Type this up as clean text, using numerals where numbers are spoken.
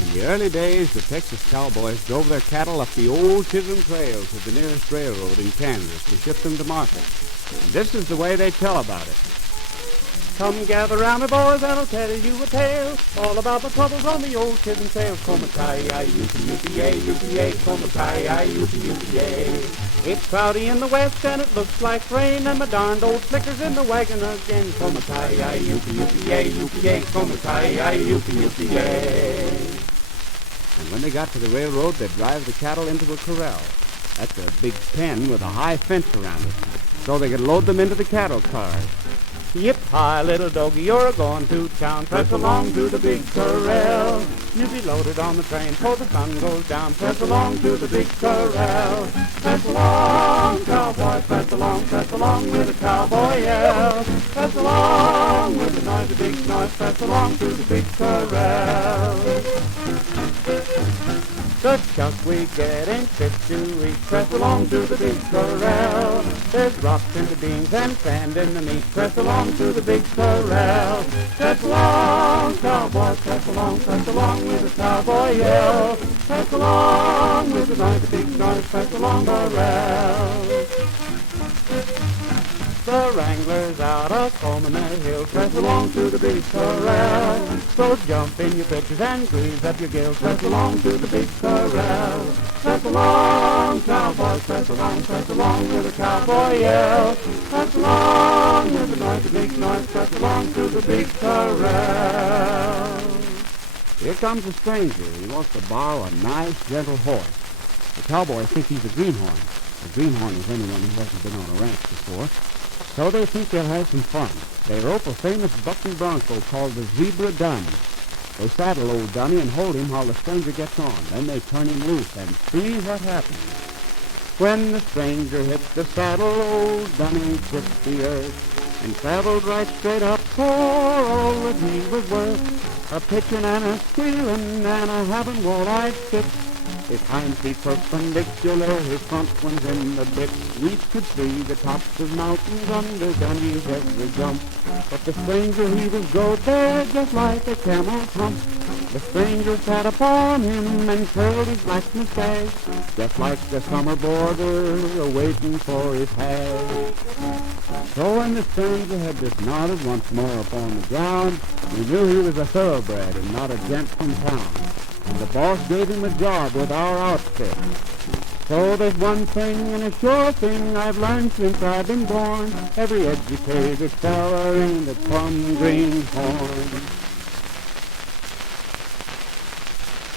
In the early days, the Texas cowboys drove their cattle up the old Chisholm Trail to the nearest railroad in Kansas to ship them to market. And this is the way they tell about it. Come gather round me, boys, and I'll tell you a tale all about the troubles on the old Chisholm Trail. Come-a-tie-yi-yi-yi-yi-yi, yi-yi, come-a-tie-yi-yi-yi-yi. It's cloudy in the west and it looks like rain, and my darned old slicker's in the wagon again. Come-a-tie-yi-yi-yi-yi, yi-yi, come-a-tie-yi-yi-yi-yi. And when they got to the railroad, they'd drive the cattle into a corral. That's a big pen with a high fence around it, so they could load them into the cattle cars. Yip-hi, little doggy, you're going to town. Press along to the big corral. You'll be loaded on the train before the sun goes down. Press along to the big corral. Press along, cowboy, press along with a cowboy yell. Press along with a noisy big noise. Press along to the big corral. The chuck we get ain't fit to eat. Press along to the big corral. There's rocks in the beans and sand in the meat. Press along to the big corral. Press along, cowboy, press along with a cowboy yell. Press along with a noisy big noise. Press along corral. The wranglers out of combing their hill. Press along to the big corral. So jump in your britches and grease up your gills. Press along to the big corral. Press along, cowboy, press along with a cowboy yell. Press along with a noisy big noise. Press along to the big corral. Here comes a stranger. He wants to borrow a nice, gentle horse. The cowboys think he's a greenhorn. A greenhorn is anyone who hasn't been on a ranch before. So they think they'll have some fun. They rope a famous bucking bronco called the Zebra Dun. They saddle old Dunny and hold him while the stranger gets on. Then they turn him loose and see what happens. When the stranger hit the saddle, old Dunny kissed the earth and traveled right straight up for all that he was worth. A pitching and a squealing and a having walleye fit. His hind feet perpendicular, his front ones in the bit. We could see the tops of mountains under Dunny's every jump. But the stranger, he was go there just like a camel's hump. The stranger sat upon him and curled his black mustache, just like the summer border awaiting for his hash. So when the stranger had dismounted once more upon the ground, we knew he was a thoroughbred and not a gent from town. And the boss gave him a job with our outfit. So there's one thing and a sure thing I've learned since I've been born. Every educated fella ain't a plumb greenhorn.